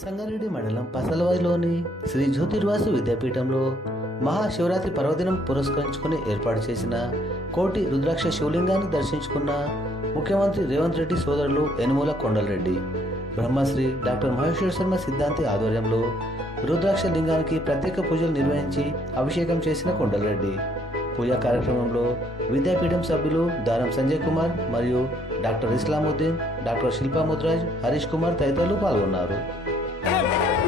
సంగారెడ్డి మండలం పసలవాయిలోని శ్రీ జ్యోతిర్వాసు విద్యాపీఠంలో మహాశివరాత్రి పర్వదినం పురస్కరించుకుని ఏర్పాటు చేసిన కోటి రుద్రాక్ష శివలింగాన్ని దర్శించుకున్న ముఖ్యమంత్రి రేవంత్ రెడ్డి సోదరులు యనుమూల కొండలరెడ్డి బ్రహ్మశ్రీ డాక్టర్ మహేశ్వర శర్మ సిద్ధాంతి ఆధ్వర్యంలో రుద్రాక్ష లింగానికి ప్రత్యేక పూజలు నిర్వహించి అభిషేకం చేసిన కొండలరెడ్డి. పూజా కార్యక్రమంలో విద్యాపీఠం సభ్యులు దారం సంజయ్ కుమార్ మరియు డాక్టర్ ఇస్లాముద్దీన్ డాక్టర్ శిల్పా ముద్రాజ్ హరీష్ కుమార్ తదితరులు పాల్గొన్నారు. Go!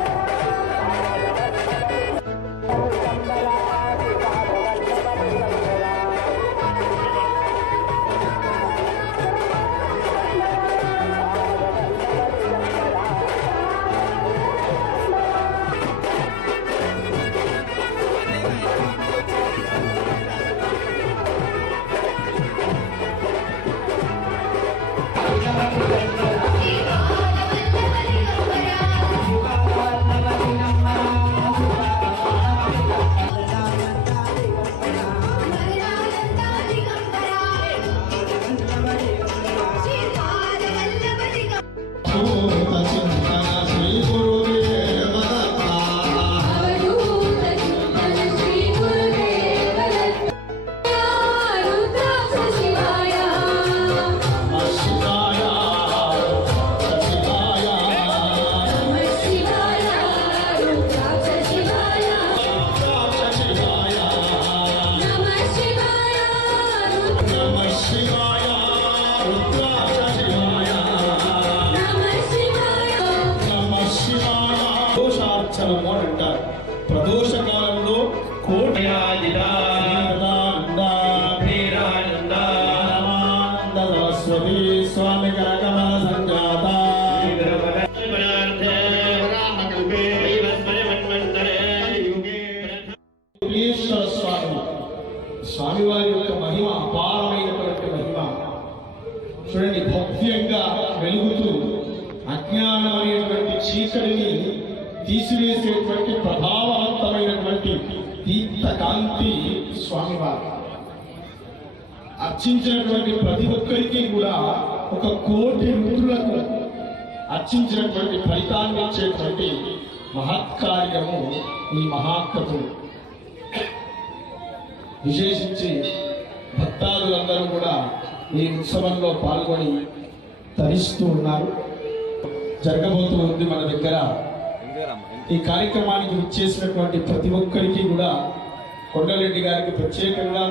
సంవత్సరము అని అంటారు ప్రదోష కాలంలో కోటి సరస్వతి స్వామి కరకమల సంజాత స్వామి స్వామివారి యొక్క మహిమ అపారమైనటువంటి మహిమ. చూడండి భవ్యంగా వెలుగుతూ అజ్ఞానం అనేటువంటి చీకటిని తీసివేసేటువంటి ప్రభావవంతమైనటువంటి దీప్త కాంతి స్వామివారు. అర్చించినటువంటి ప్రతి ఒక్కరికి కూడా ఒక కోటి మిత్రులకు అర్చించినటువంటి ఫలితాన్ని ఇచ్చేటువంటి మహత్కార్యము ఈ మహాకథుడు విశేషించి భక్తాదులందరూ కూడా ఈ ఉత్సవంలో పాల్గొని తరిస్తూ ఉన్నారు. జరగబోతూ ఉంది మన దగ్గర ఈ కార్యక్రమానికి వచ్చేసినటువంటి ప్రతి ఒక్కరికి కూడా కొండరెడ్డి గారికి ప్రత్యేకంగా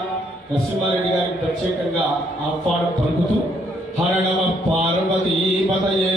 నరసింహారెడ్డి గారికి ప్రత్యేకంగా ఆహ్వానం పలుకుతూ హర నమ పార్వతీ పదయే